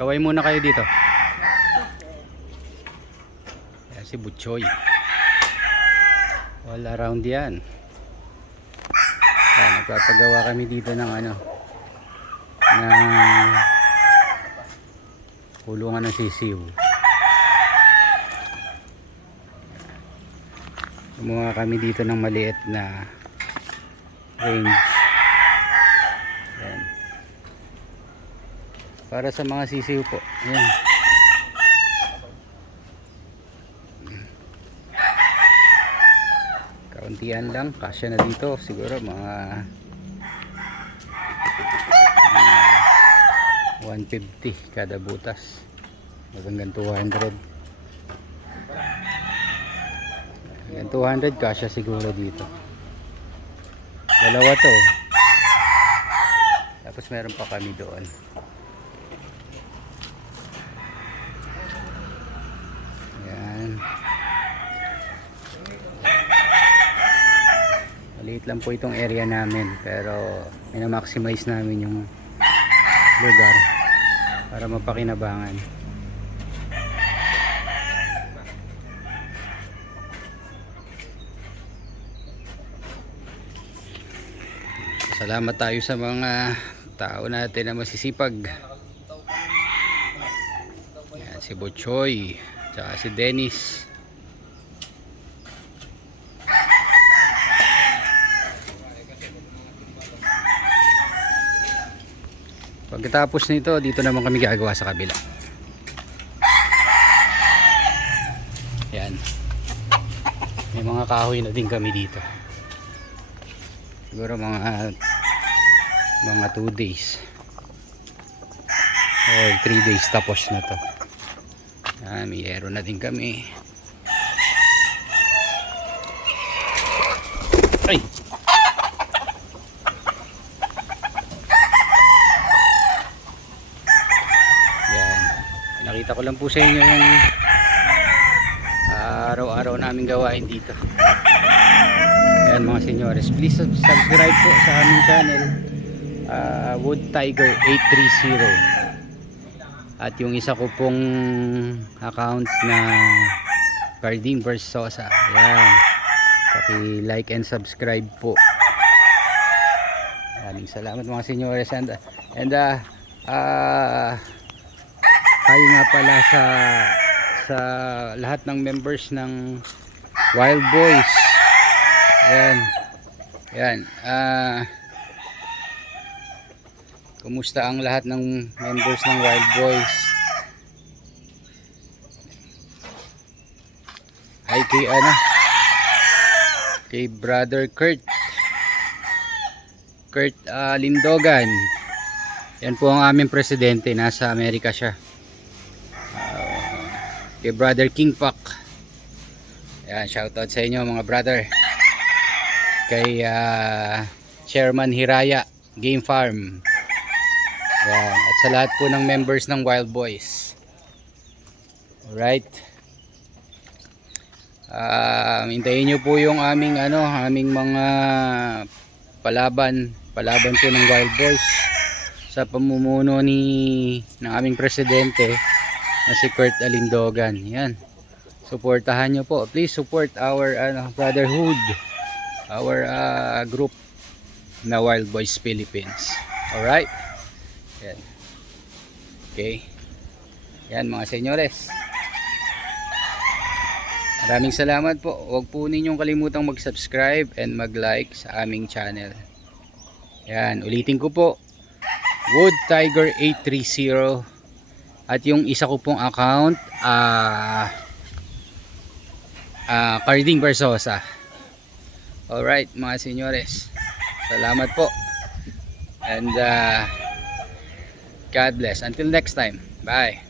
Kaway muna kayo dito. Yan si Butchoy. All around yan. Yan, nagpapagawa kami dito ng ano ng kulungan ng sisiw. Gumawa kami dito ng maliit na range. Para sa mga sisiw po. Ayan. Kauntian lang. Kasya na dito. Siguro mga mga 150 kada butas. Hanggang 200. Hanggang 200 kasya siguro dito. Dalawa to. Tapos meron pa kami doon. Yan. Maliit lang po itong area namin pero minamaximize namin yung lugar para mapakinabangan. Salamat tayo sa mga tao natin na masisipag. Yan, si Bochoy, tsaka si Dennis. Pagkatapos nito, dito naman kami gagawa sa kabila. Yan. May mga kahoy na din kami dito. Siguro mga mga 2 days. Or 3 days tapos na to. Yan, may aero na din kami. Ay! Yan. Nakita ko lang po sa inyo yung ah, araw-araw namin gawain dito. Ayan mga senyores, please sub- subscribe po sa aming channel ah, Wood Tiger 830 at yung isa ko pong account na Carding Versosa ayan. Paki like and subscribe po. Maraming salamat mga senyores. And, and ah, tayo nga pala sa sa lahat ng members ng Wild Boys yan. Yan. Ah Kumusta ang lahat ng members ng Wild Boys? Hi kay ano? Kay Brother Kurt. Kurt ah, Lindogan. Yan po ang aming presidente. Nasa Amerika siya. Kay Brother King Pak. Yan, shoutout sa inyo mga brother kay ah, Chairman Hiraya Game Farm. Yan. At sa lahat po ng members ng Wild Boys. Alright. Ah, hintayin nyo po yung aming ano, aming mga palaban, palaban po ng Wild Boys sa pamumuno ni ng aming presidente na si Kurt Alindogan. Yan. Suportahan nyo po. Please support our ano, brotherhood our uh, group na Wild Boys Philippines. Alright? Yan. Okay. Yan mga senyores. Maraming salamat po. Huwag po ninyong kalimutang mag-subscribe and mag-like sa aming channel. Yan. Ulitin ko po. Wood Tiger 830 at yung isa ko pong account ah uh, Carding Versosa. Alright mga senyores. Salamat po. And uh, God bless. Until next time. Bye.